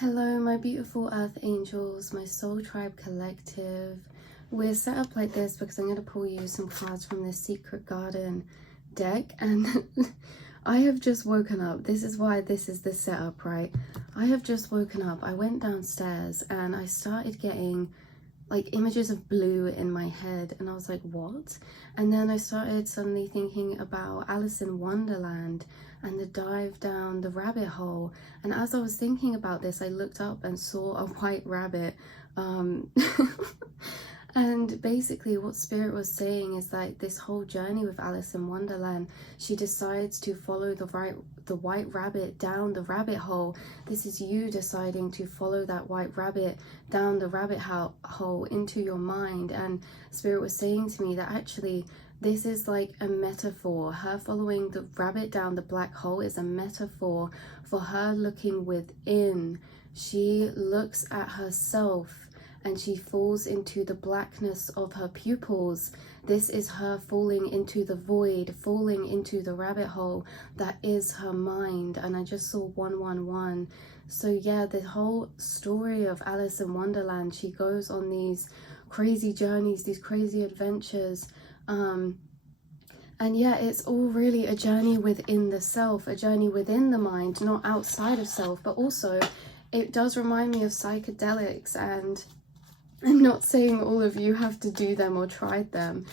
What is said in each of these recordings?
Hello, my beautiful earth angels, my soul tribe collective. We're set up like this because I'm going to pull you some cards from the Secret Garden deck, and I have just woken up. This is why this is the setup, right? I have just woken up. I went downstairs and I started getting like images of blue in my head, and I was like, what? And then I started suddenly thinking about Alice in Wonderland and the dive down the rabbit hole. And as I was thinking about this, I looked up and saw a white rabbit. um And basically what Spirit was saying is that this whole journey with Alice in Wonderland, she decides to follow the white rabbit down the rabbit hole. This is you deciding to follow that white rabbit down the rabbit hole into your mind. And Spirit was saying to me that actually this is like a metaphor. Her following the rabbit down the black hole is a metaphor for her looking within. She looks at herself and she falls into the blackness of her pupils. This is her falling into the void, falling into the rabbit hole that is her mind. And I just saw 111. So yeah, the whole story of Alice in Wonderland, she goes on these crazy journeys, these crazy adventures. And yeah, it's all really a journey within the self, a journey within the mind, not outside of self. But also it does remind me of psychedelics, and I'm not saying all of you have to do them or tried them.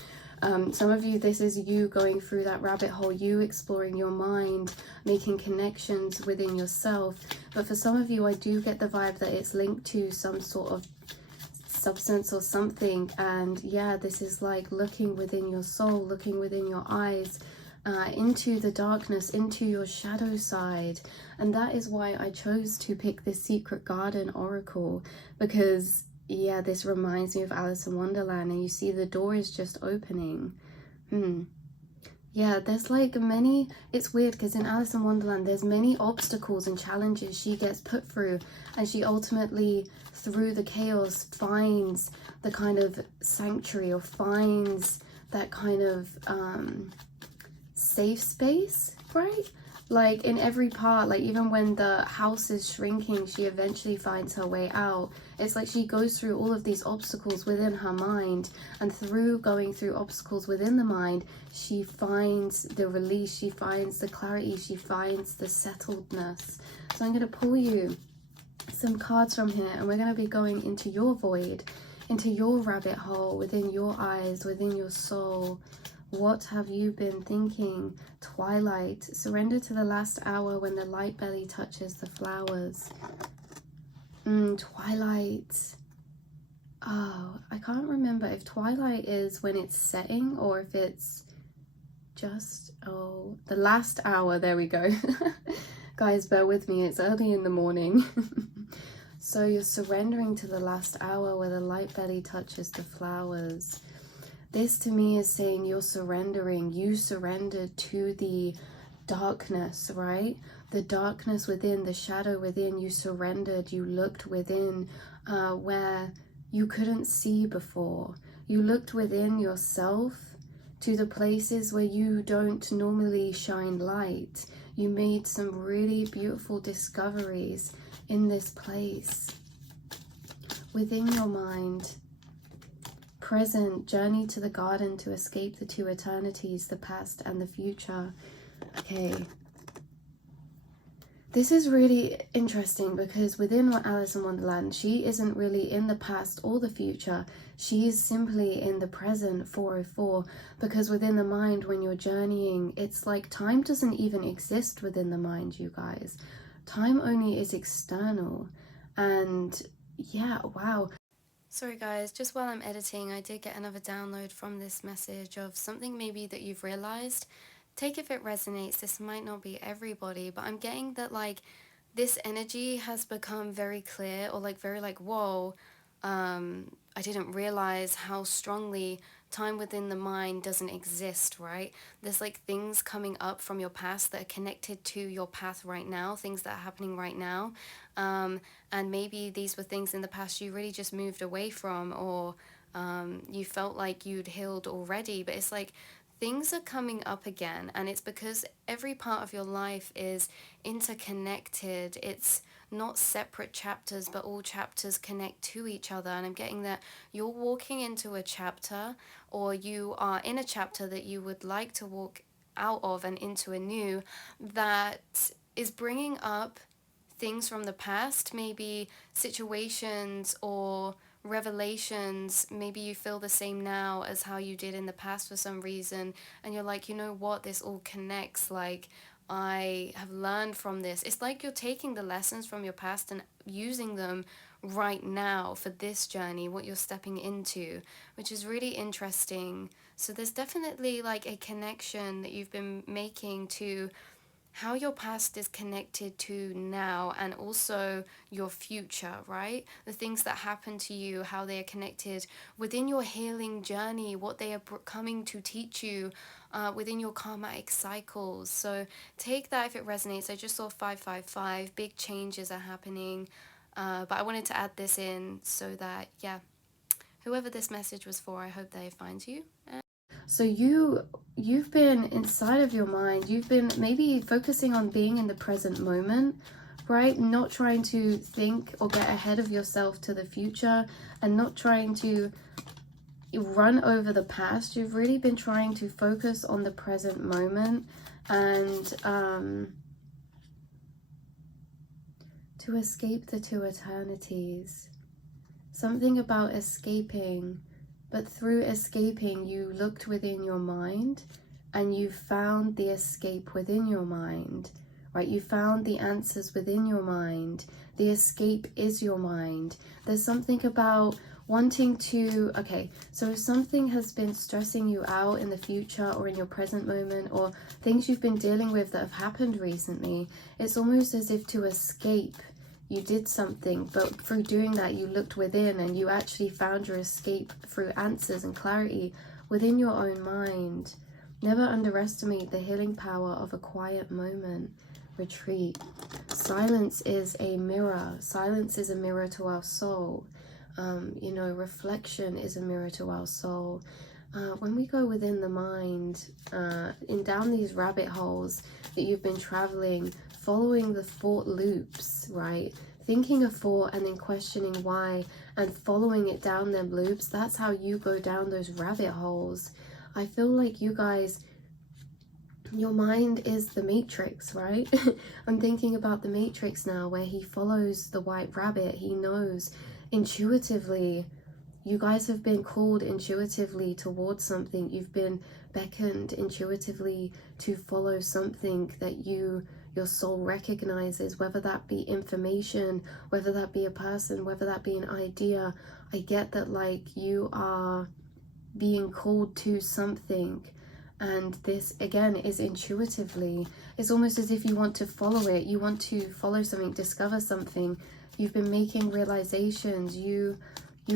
Some of you, this is you going through that rabbit hole, you exploring your mind, making connections within yourself. But for some of you, I do get the vibe that it's linked to some sort of substance or something. And yeah, this is like looking within your soul, looking within your eyes, into the darkness, into your shadow side. And that is why I chose to pick this Secret Garden Oracle, because yeah, this reminds me of Alice in Wonderland, and you see the door is just opening. Yeah, there's like many, it's weird because in Alice in Wonderland there's many obstacles and challenges she gets put through, and she ultimately through the chaos finds the kind of sanctuary, or finds that kind of safe space, right? Like in every part, like even when the house is shrinking, she eventually finds her way out. It's like she goes through all of these obstacles within her mind, and through going through obstacles within the mind, she finds the release, she finds the clarity, she finds the settledness. So I'm going to pull you some cards from here, and we're going to be going into your void, into your rabbit hole, within your eyes, within your soul. What have you been thinking? Twilight. Surrender to the last hour when the light belly touches the flowers. Twilight. Oh, I can't remember if twilight is when it's setting or if it's just, oh, the last hour. There we go. Guys, bear with me. It's early in the morning. So you're surrendering to the last hour where the light belly touches the flowers. This to me is saying you're surrendering. You surrendered to the darkness, right? The darkness within, the shadow within. You surrendered. You looked within, where you couldn't see before. You looked within yourself to the places where you don't normally shine light. You made some really beautiful discoveries in this place. Within your mind. Present, journey to the garden to escape the two eternities, the past and the future. Okay. This is really interesting because within Alice in Wonderland, she isn't really in the past or the future. She is simply in the present, 404, because within the mind, when you're journeying, it's like time doesn't even exist within the mind, you guys. Time only is external. And yeah, wow. Sorry guys, just while I'm editing, I did get another download from this message of something maybe that you've realized. Take if it resonates, this might not be everybody, but I'm getting that like this energy has become very clear, or like very like, whoa, I didn't realize how strongly time within the mind doesn't exist, right? There's like things coming up from your past that are connected to your path right now, things that are happening right now. And maybe these were things in the past you really just moved away from, or you felt like you'd healed already, but it's like things are coming up again, and it's because every part of your life is interconnected. It's not separate chapters, but all chapters connect to each other. And I'm getting that you're walking into a chapter, or you are in a chapter that you would like to walk out of and into a new, that is bringing up things from the past, maybe situations or revelations. Maybe you feel the same now as how you did in the past for some reason, and you're like, you know what, this all connects. Like, I have learned from this. It's like you're taking the lessons from your past and using them right now for this journey, what you're stepping into, which is really interesting. So there's definitely like a connection that you've been making to how your past is connected to now, and also your future, right? The things that happen to you, how they are connected within your healing journey, what they are coming to teach you within your karmatic cycles. So take that if it resonates. I just saw 555, big changes are happening. But I wanted to add this in so that, yeah, whoever this message was for, I hope that it finds you. So you've been inside of your mind, you've been maybe focusing on being in the present moment, right? Not trying to think or get ahead of yourself to the future, and not trying to run over the past. You've really been trying to focus on the present moment, and to escape the two eternities. Something about escaping. But through escaping, you looked within your mind and you found the escape within your mind, right? You found the answers within your mind. The escape is your mind. There's something about wanting to, okay, so if something has been stressing you out in the future or in your present moment, or things you've been dealing with that have happened recently, it's almost as if to escape, you did something, but through doing that you looked within and you actually found your escape through answers and clarity within your own mind. Never underestimate the healing power of a quiet moment. Retreat. Silence is a mirror. Silence is a mirror to our soul. You know, reflection is a mirror to our soul. When we go within the mind, down these rabbit holes that you've been traveling, following the thought loops, right? Thinking a thought and then questioning why, and following it down them loops, that's how you go down those rabbit holes. I feel like you guys, your mind is the Matrix, right? I'm thinking about the Matrix now, where he follows the white rabbit. He knows intuitively. You guys have been called intuitively towards something. You've been beckoned intuitively to follow something that your soul recognizes, whether that be information, whether that be a person, whether that be an idea. I get that, like, you are being called to something, and this again is intuitively. It's almost as if you want to follow it. You want to follow something, discover something. You've been making realizations. You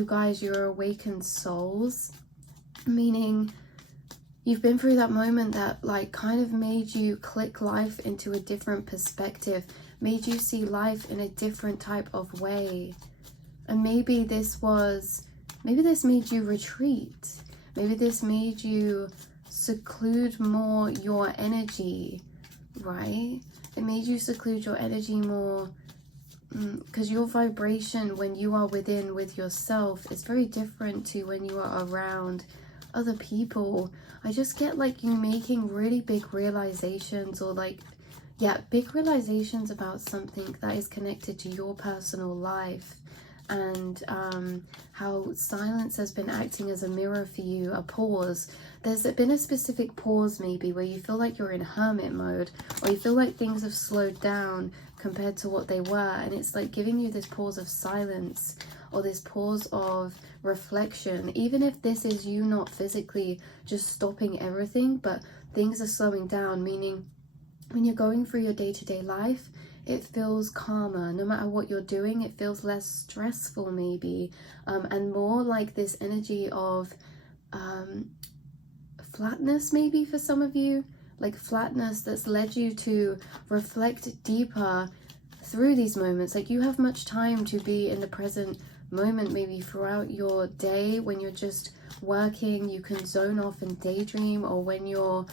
guys, you're awakened souls, meaning you've been through that moment that like kind of made you click life into a different perspective, made you see life in a different type of way. And maybe this made you retreat. Maybe this made you seclude more your energy, right? It made you seclude your energy more, because your vibration when you are within with yourself is very different to when you are around other people. I just get like you making really big realizations, or like, yeah, big realizations about something that is connected to your personal life, and how silence has been acting as a mirror for you, a pause. There's been a specific pause maybe where you feel like you're in hermit mode, or you feel like things have slowed down compared to what they were, and it's like giving you this pause of silence, or this pause of reflection. Even if this is you not physically just stopping everything, but things are slowing down, meaning when you're going through your day-to-day life, it feels calmer. No matter what you're doing, it feels less stressful maybe, and more like this energy of flatness maybe for some of you, like flatness that's led you to reflect deeper through these moments. Like you have much time to be in the present moment maybe throughout your day. When you're just working, you can zone off and daydream, or when you're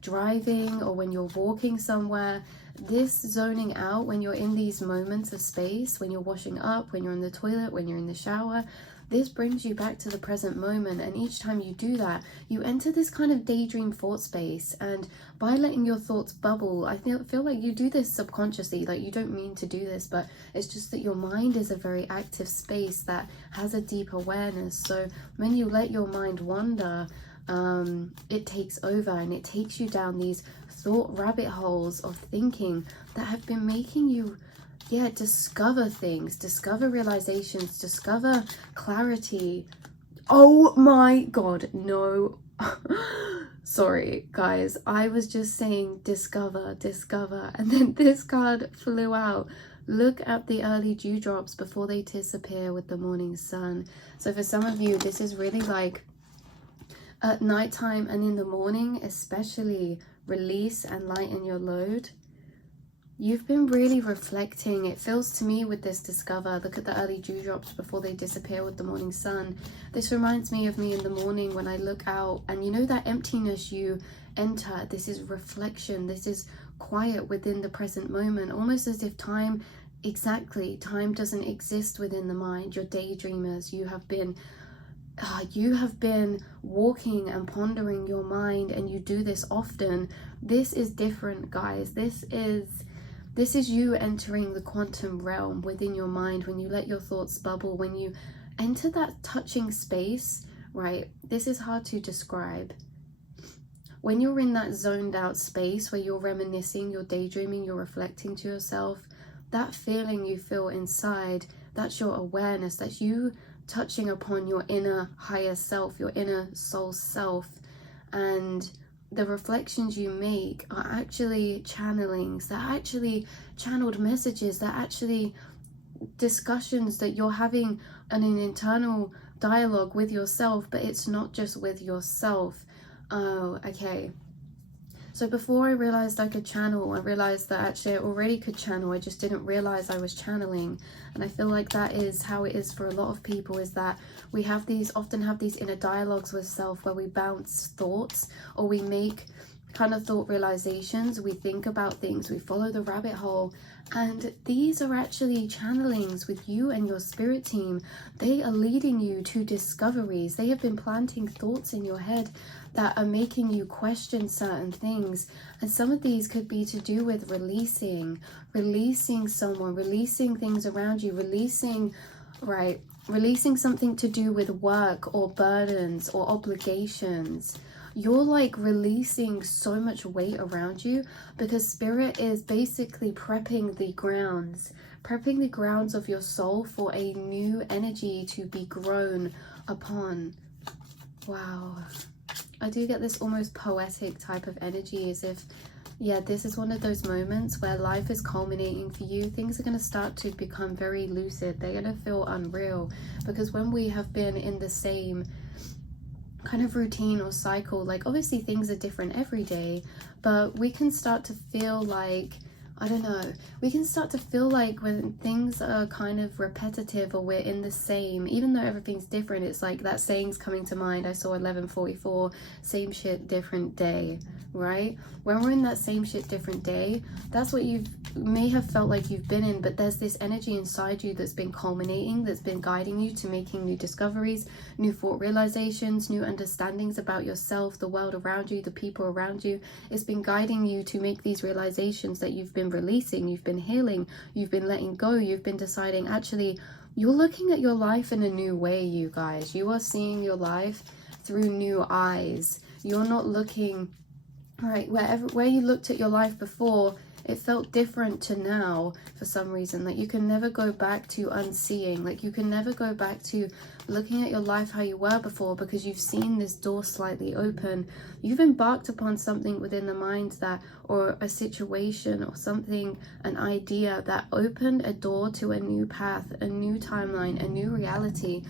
driving, or when you're walking somewhere. this zoning out, when you're in these moments of space, when you're washing up, when you're in the toilet, when you're in the shower, this brings you back to the present moment. And each time you do that, you enter this kind of daydream thought space. And by letting your thoughts bubble, I feel like you do this subconsciously, like you don't mean to do this, but it's just that your mind is a very active space that has a deep awareness. So when you let your mind wander, it takes over, and it takes you down these thought rabbit holes of thinking that have been making you discover things, discover realizations, discover clarity. Oh my god, no. Sorry guys, I was just saying discover, and then this card flew out. Look at the early dewdrops before they disappear with the morning sun. So for some of you, this is really like at nighttime and in the morning, especially, release and lighten your load. You've been really reflecting. It feels to me with this discover, look at the early dewdrops before they disappear with the morning sun. This reminds me of me in the morning when I look out, and you know that emptiness you enter, this is reflection, this is quiet within the present moment, almost as if time doesn't exist within the mind. You're daydreamers. You have been walking and pondering your mind, and you do this often. This is different, guys. This is you entering the quantum realm within your mind, when you let your thoughts bubble, when you enter that touching space, right? This is hard to describe. When you're in that zoned out space where you're reminiscing, you're daydreaming, you're reflecting to yourself, that feeling you feel inside, that's your awareness, that's you touching upon your inner higher self, your inner soul self. And the reflections you make are actually channelings, they're actually channeled messages, they're actually discussions that you're having an internal dialogue with yourself, but it's not just with yourself. Oh, okay. So before I realized I could channel, I realized that actually I already could channel, I just didn't realize I was channeling. And I feel like that is how it is for a lot of people, is that we often have these inner dialogues with self where we bounce thoughts, or we make kind of thought realizations, we think about things, we follow the rabbit hole. And these are actually channelings with you and your spirit team. They are leading you to discoveries. They have been planting thoughts in your head that are making you question certain things. And some of these could be to do with releasing someone, releasing things around you, releasing something to do with work or burdens or obligations. You're like releasing so much weight around you, because spirit is basically prepping the grounds of your soul for a new energy to be grown upon. Wow. I do get this almost poetic type of energy, as if, this is one of those moments where life is culminating for you. Things are going to start to become very lucid. They're going to feel unreal, because when we have been in the same kind of routine or cycle, like obviously things are different every day, but we can start to feel like, I don't know, we can start to feel like when things are kind of repetitive, or we're in the same, even though everything's different, it's like that saying's coming to mind. I saw 1144, same shit, different day, right? When we're in that same shit, different day, that's what you may have felt like you've been in, but there's this energy inside you that's been culminating, that's been guiding you to making new discoveries, new thought realizations, new understandings about yourself, the world around you, the people around you. It's been guiding you to make these realizations that you've been releasing, you've been healing, you've been letting go, you've been deciding, actually, you're looking at your life in a new way, you guys. You are seeing your life through new eyes. You're not looking, right, where you looked at your life before, it felt different to now for some reason. Like you can never go back to unseeing, like you can never go back to looking at your life how you were before, because you've seen this door slightly open. You've embarked upon something within the mind that, or a situation or something, an idea that opened a door to a new path, a new timeline, a new reality.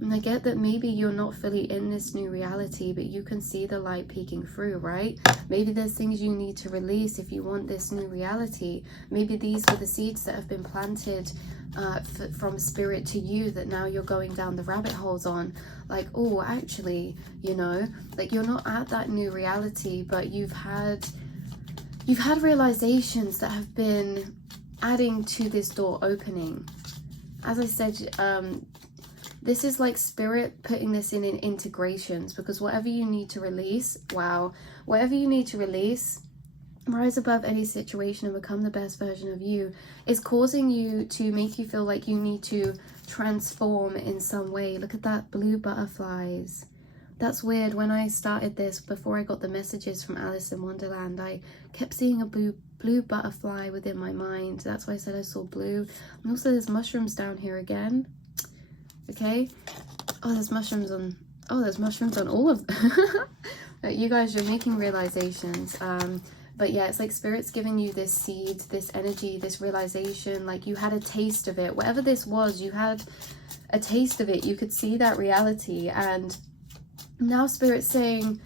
And I get that maybe you're not fully in this new reality, but you can see the light peeking through, right? Maybe there's things you need to release if you want this new reality. Maybe these were the seeds that have been planted from spirit to you, that now you're going down the rabbit holes on. Like, oh, actually, you know, like you're not at that new reality, but you've you've had realizations that have been adding to this door opening. As I said, this is like spirit putting this in integrations, because whatever you need to release, wow, whatever you need to release, rise above any situation and become the best version of you, is causing you to make you feel like you need to transform in some way. Look at that, blue butterflies. That's weird. When I started this, before I got the messages from Alice in Wonderland, I kept seeing a blue butterfly within my mind. That's why I said I saw blue. And also there's mushrooms down here again. Okay. Oh, there's mushrooms on all of them. You guys, you're making realizations. But yeah, it's like spirit's giving you this seed, this energy, this realization, like you had a taste of it. Whatever this was, you had a taste of it. You could see that reality, and now spirit's saying,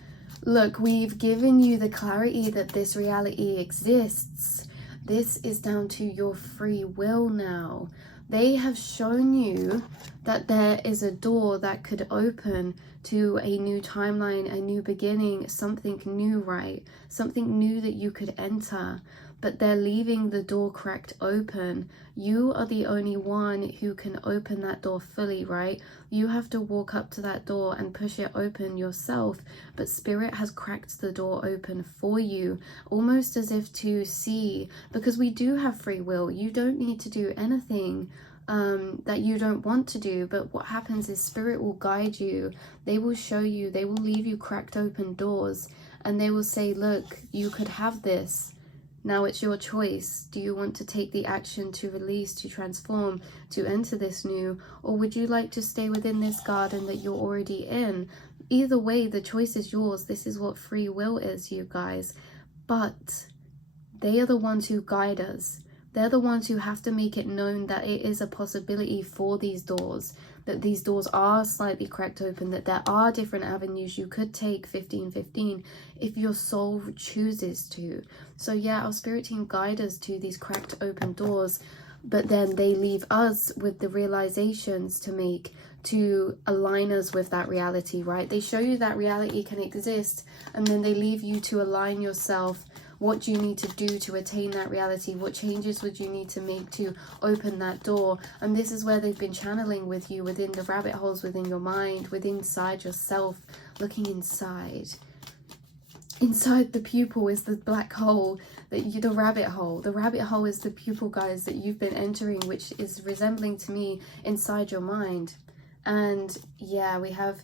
look, we've given you the clarity that this reality exists. This is down to your free will now. They have shown you that there is a door that could open to a new timeline, a new beginning, something new, right? Something new that you could enter. But they're leaving the door cracked open. You are the only one who can open that door fully, right? You have to walk up to that door and push it open yourself. But spirit has cracked the door open for you, almost as if to see, because we do have free will. You don't need to do anything that you don't want to do. But what happens is spirit will guide you. They will show you, they will leave you cracked open doors, and they will say, look, you could have this. Now it's your choice. Do you want to take the action to release, to transform, to enter this new? Or would you like to stay within this garden that you're already in? Either way, the choice is yours. This is what free will is, you guys. But they are the ones who guide us. They're the ones who have to make it known that it is a possibility for these doors, that these doors are slightly cracked open, that there are different avenues you could take 15-15 if your soul chooses to. So yeah, our spirit team guide us to these cracked open doors, but then they leave us with the realizations to make, to align us with that reality, right? They show you that reality can exist, and then they leave you to align yourself. What do you need to do to attain that reality? What changes would you need to make to open that door? And this is where they've been channeling with you, within the rabbit holes within your mind, within inside yourself, looking inside. Inside the pupil is the black hole, the rabbit hole. The rabbit hole is the pupil, guys, that you've been entering, which is resembling to me inside your mind. And yeah, we have...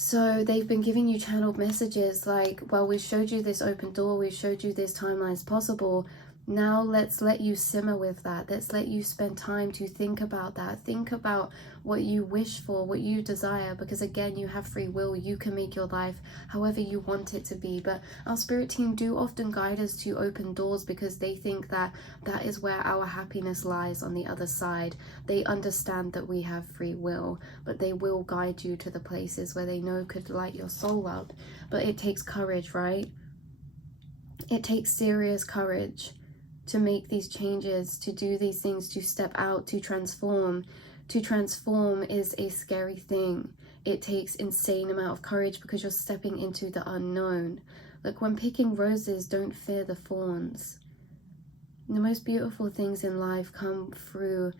So they've been giving you channeled messages like, well, we showed you this open door, we showed you this timeline is possible. Now let's let you simmer with that. Let's let you spend time to think about that. Think about what you wish for, what you desire, because again, you have free will. You can make your life however you want it to be. But our spirit team do often guide us to open doors because they think that that is where our happiness lies on the other side. They understand that we have free will, but they will guide you to the places where they know could light your soul up. But it takes courage, right? It takes serious courage to make these changes, to do these things, to step out, to transform. To transform is a scary thing. It takes insane amount of courage because you're stepping into the unknown. Like when picking roses, don't fear the thorns. The most beautiful things in life come through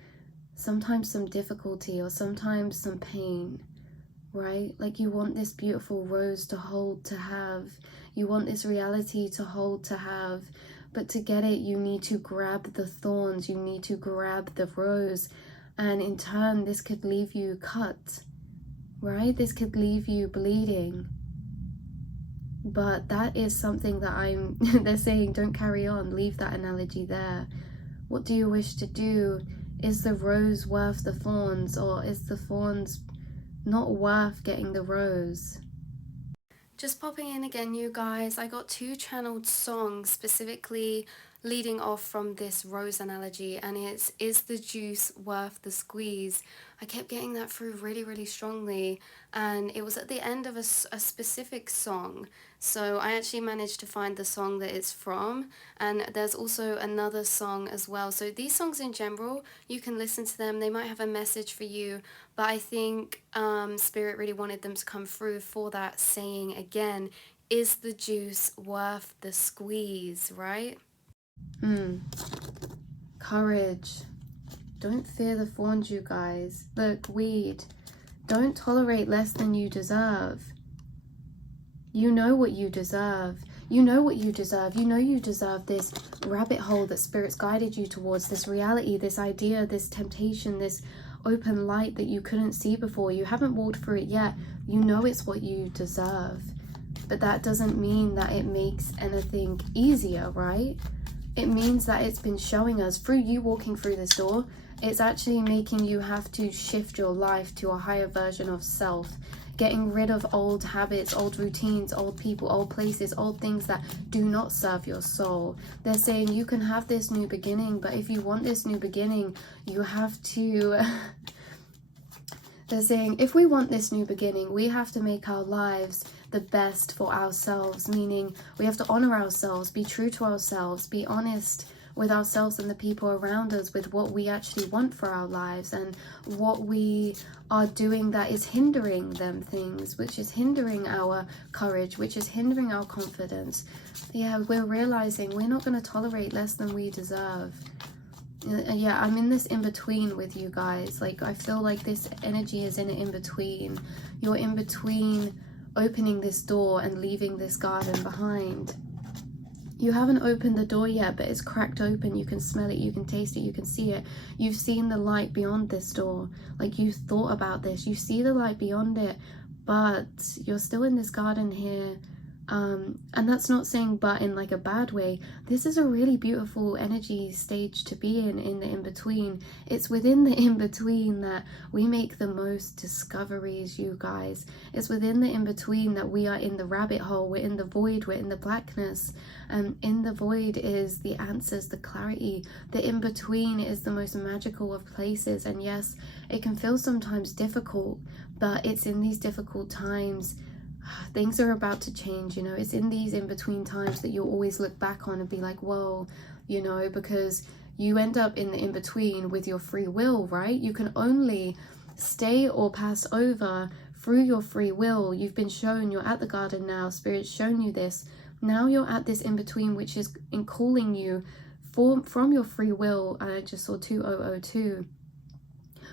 sometimes some difficulty or sometimes some pain, right? Like you want this beautiful rose to hold, to have. You want this reality to hold, to have. But to get it, you need to grab the thorns, you need to grab the rose, and in turn, this could leave you cut, right? This could leave you bleeding. But that is something that they're saying, don't carry on, leave that analogy there. What do you wish to do? Is the rose worth the thorns, or is the thorns not worth getting the rose? Just popping in again, you guys, I got 2 channeled songs specifically leading off from this rose analogy, and it's Is the Juice Worth the Squeeze? I kept getting that through really, really strongly, and it was at the end of a specific song. So I actually managed to find the song that it's from, and there's also another song as well. So these songs in general, you can listen to them, they might have a message for you, but I think Spirit really wanted them to come through for that saying again, is the juice worth the squeeze, right? Courage. Don't fear the thorns, you guys. Look, weed. Don't tolerate less than you deserve. You know what you deserve. You know what you deserve. You know you deserve this rabbit hole that Spirit's guided you towards, this reality, this idea, this temptation, this open light that you couldn't see before. You haven't walked through it yet. You know it's what you deserve. But that doesn't mean that it makes anything easier, right? It means that it's been showing us through you walking through this door, it's actually making you have to shift your life to a higher version of self, getting rid of old habits, old routines, old people, old places, old things that do not serve your soul. They're saying you can have this new beginning, but if you want this new beginning, you have to they're saying if we want this new beginning, we have to make our lives the best for ourselves, meaning we have to honor ourselves, be true to ourselves, be honest with ourselves and the people around us with what we actually want for our lives and what we are doing that is hindering them things, which is hindering our courage, which is hindering our confidence. Yeah, we're realizing we're not going to tolerate less than we deserve. Yeah, I'm in this in-between with you guys. Like, I feel like this energy is in an in-between. You're in between opening this door and leaving this garden behind. You haven't opened the door yet, but it's cracked open. You can smell it, you can taste it, you can see it. You've seen the light beyond this door. Like, you thought about this. You see the light beyond it, but you're still in this garden here. And that's not saying but in like a bad way. This is a really beautiful energy stage to be in the in-between. It's within the in-between that we make the most discoveries, you guys. It's within the in-between that we are in the rabbit hole, we're in the void, we're in the blackness. In the void is the answers, the clarity. The in-between is the most magical of places. And yes, it can feel sometimes difficult, but it's in these difficult times things are about to change. You know, it's in these in-between times that you'll always look back on and be like, whoa, you know, because you end up in the in-between with your free will, right? You can only stay or pass over through your free will. You've been shown, you're at the garden now, Spirit's shown you this. Now you're at this in-between, which is in calling you from your free will. I just saw 2002,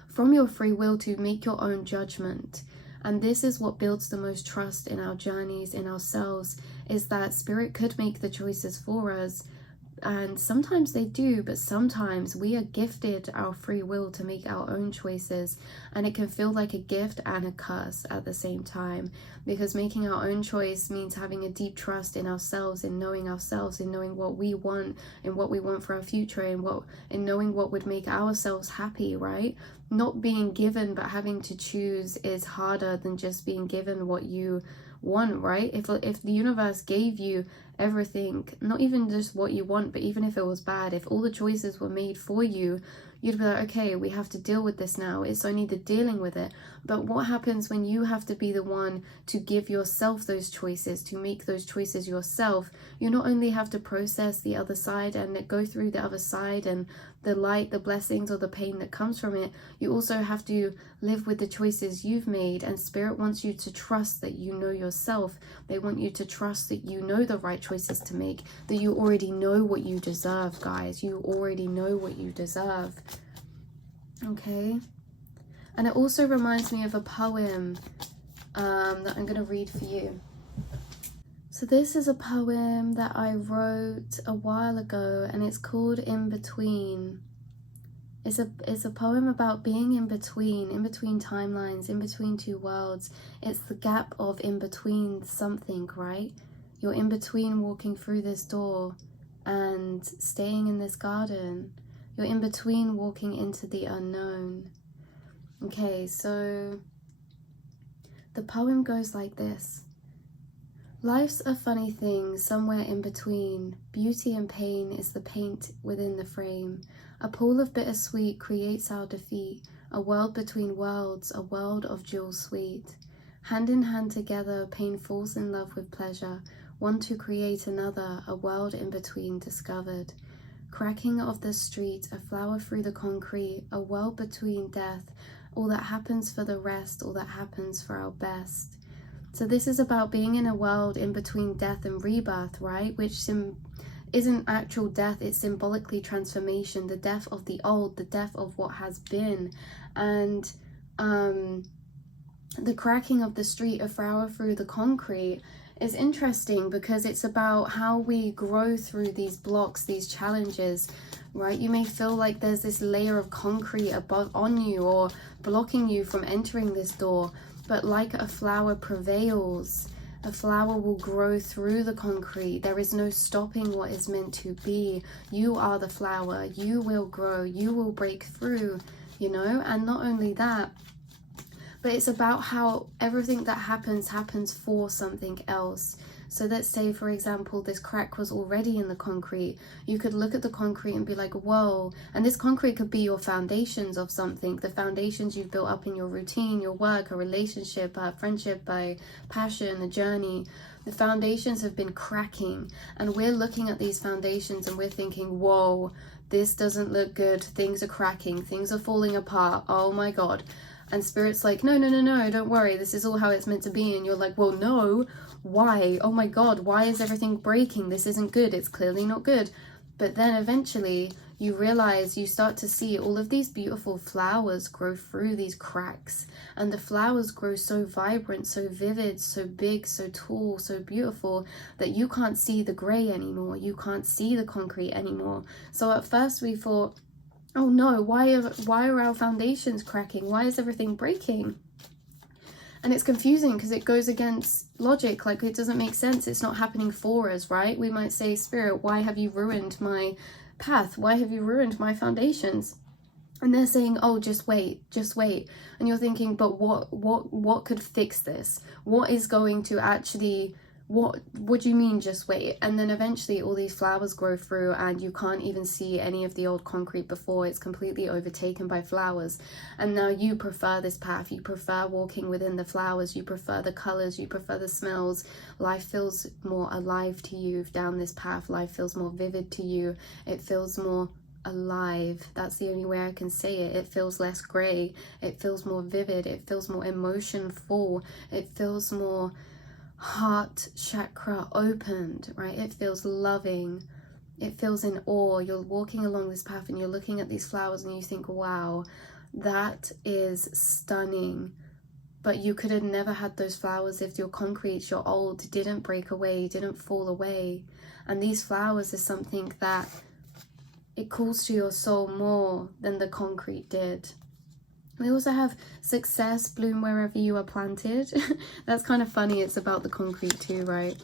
from your free will to make your own judgment. And this is what builds the most trust in our journeys, in ourselves, is that Spirit could make the choices for us. And sometimes they do, but sometimes we are gifted our free will to make our own choices. And it can feel like a gift and a curse at the same time, because making our own choice means having a deep trust in ourselves, in knowing what we want and what we want for our future, and knowing what would make ourselves happy, right? Not being given but having to choose is harder than just being given what you want, right? If the universe gave you everything, not even just what you want, but even if it was bad, if all the choices were made for you, you'd be like, okay, we have to deal with this now. It's only the dealing with it. But what happens when you have to be the one to give yourself those choices, to make those choices yourself? You not only have to process the other side and go through the other side and the light, the blessings, or the pain that comes from it, you also have to live with the choices you've made. And Spirit wants you to trust that you know yourself. They want you to trust that you know the right choices to make, that you already know what you deserve, guys. You already know what you deserve. Okay? And it also reminds me of a poem that I'm going to read for you. So this is a poem that I wrote a while ago, and it's called In Between. It's a poem about being in between timelines, in between two worlds. It's the gap of in between something, right? You're in between walking through this door and staying in this garden. You're in between walking into the unknown. Okay, so the poem goes like this. Life's a funny thing, somewhere in between. Beauty and pain is the paint within the frame. A pool of bittersweet creates our defeat. A world between worlds, a world of jewel sweet. Hand in hand together, pain falls in love with pleasure. One to create another, a world in between discovered. Cracking of the street, a flower through the concrete, a world between death. All that happens for the rest, all that happens for our best. So this is about being in a world in between death and rebirth, right? Which isn't actual death, it's symbolically transformation, the death of the old, the death of what has been. And the cracking of the street of flower through the concrete is interesting because it's about how we grow through these blocks, these challenges, right? You may feel like there's this layer of concrete above on you or blocking you from entering this door, but like a flower prevails, a flower will grow through the concrete. There is no stopping what is meant to be. You are the flower. You will grow. You will break through, you know? And not only that, but it's about how everything that happens for something else. So let's say, for example, this crack was already in the concrete. You could look at the concrete and be like, whoa. And this concrete could be your foundations of something, the foundations you've built up in your routine, your work, a relationship, a friendship, a passion, a journey. The foundations have been cracking, and we're looking at these foundations and we're thinking, whoa, this doesn't look good. Things are cracking. Things are falling apart. Oh my God. And Spirit's like, no, don't worry. This is all how it's meant to be. And you're like, well, no. Why? Oh my God, why is everything breaking? This isn't good. It's clearly not good. But then eventually you realize, you start to see all of these beautiful flowers grow through these cracks. And the flowers grow so vibrant, so vivid, so big, so tall, so beautiful that you can't see the gray anymore. You can't see the concrete anymore. So at first we thought, oh no, why are our foundations cracking? Why is everything breaking? And it's confusing because it goes against logic. Like, it doesn't make sense. It's not happening for us, right? We might say, Spirit, why have you ruined my path? Why have you ruined my foundations? And they're saying, oh, just wait. And you're thinking, but what could fix this? What is going to actually, what do you mean just wait? And then eventually all these flowers grow through and you can't even see any of the old concrete before. It's completely overtaken by flowers. And now you prefer this path. You prefer walking within the flowers. You prefer the colors. You prefer the smells. Life feels more alive to you down this path. Life feels more vivid to you. It feels more alive. That's the only way I can say it. It feels less gray. It feels more vivid. It feels more emotion-full. It feels more heart chakra opened, right? It feels loving. It feels in awe. You're walking along this path and you're looking at these flowers and you think, wow, that is stunning. But you could have never had those flowers if your concrete, your old, didn't break away, didn't fall away. And these flowers is something that it calls to your soul more than the concrete did. We also have success bloom wherever you are planted. That's kind of funny. It's about the concrete too, right?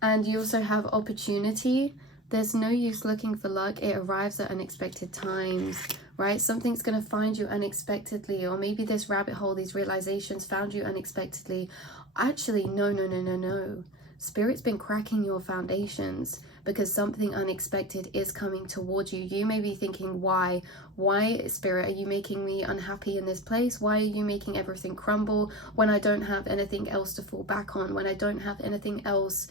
And you also have opportunity. There's no use looking for luck. It arrives at unexpected times, right? Something's going to find you unexpectedly, or maybe this rabbit hole, these realizations found you unexpectedly. Actually, no. Spirit's been cracking your foundations because something unexpected is coming towards you. You may be thinking, why, Spirit, are you making me unhappy in this place? Why are you making everything crumble when I don't have anything else to fall back on, when I don't have anything else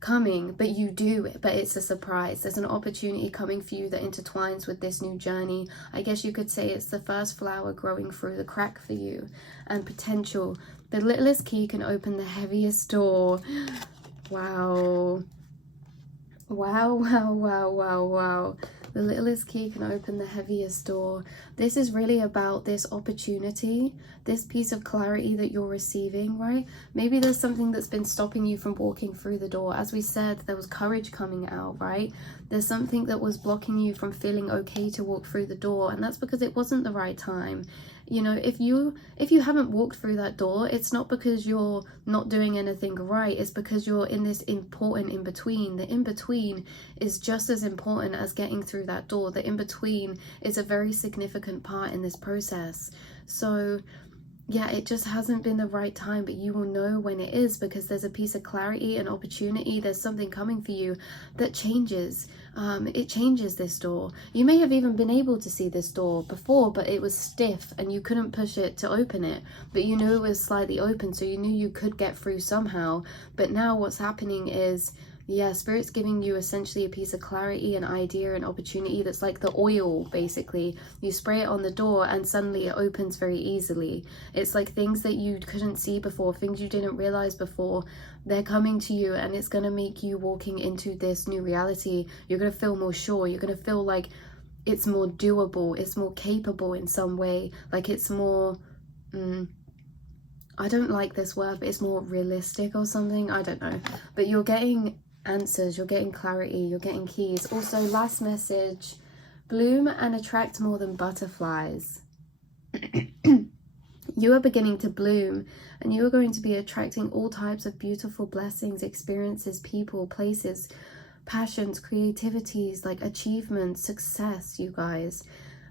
coming? But you do, but it's a surprise. There's an opportunity coming for you that intertwines with this new journey. I guess you could say it's the first flower growing through the crack for you. And potential. The littlest key can open the heaviest door. Wow. The littlest key can open the heaviest door. This is really about this opportunity, this piece of clarity that you're receiving, right? Maybe there's something that's been stopping you from walking through the door. As we said, there was courage coming out, right? There's something that was blocking you from feeling okay to walk through the door, and that's because it wasn't the right time. You know, if you haven't walked through that door, it's not because you're not doing anything right. It's because you're in this important in-between. The in-between is just as important as getting through that door. The in-between is a very significant part in this process. So yeah, it just hasn't been the right time, but you will know when it is, because there's a piece of clarity and opportunity. There's something coming for you that changes. It changes this door. You may have even been able to see this door before, but it was stiff and you couldn't push it to open it. But you knew it was slightly open, so you knew you could get through somehow. But now what's happening is Yeah, Spirit's giving you essentially a piece of clarity, an idea, an opportunity that's like the oil, basically. You spray it on the door and suddenly it opens very easily. It's like things that you couldn't see before, things you didn't realize before, they're coming to you, and it's going to make you walking into this new reality. You're going to feel more sure. You're going to feel like it's more doable. It's more capable in some way. Like it's more... I don't like this word, but it's more realistic or something. I don't know. But you're getting answers, you're getting clarity, you're getting keys. Also, last message, bloom and attract more than butterflies. You are beginning to bloom, and you are going to be attracting all types of beautiful blessings, experiences, people, places, passions, creativities, like achievements, success, you guys.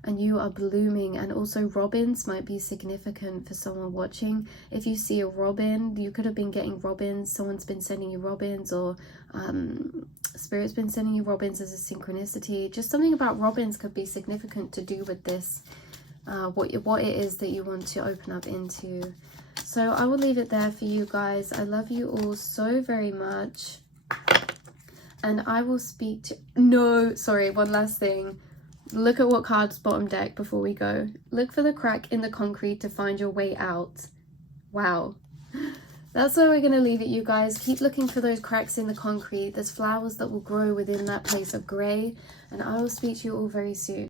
And you are blooming. And also robins might be significant for someone watching. If you see a robin, you could have been getting robins, someone's been sending you robins, or Spirit's been sending you robins as a synchronicity. Just something about robins could be significant to do with this, what it is that you want to open up into. So I will leave it there for you guys. I love you all so very much, and I will speak to... No, sorry, one last thing. Look at what card's bottom deck before we go. Look for the crack in the concrete to find your way out. Wow. That's where we're going to leave it, you guys. Keep looking for those cracks in the concrete. There's flowers that will grow within that place of grey. And I will speak to you all very soon.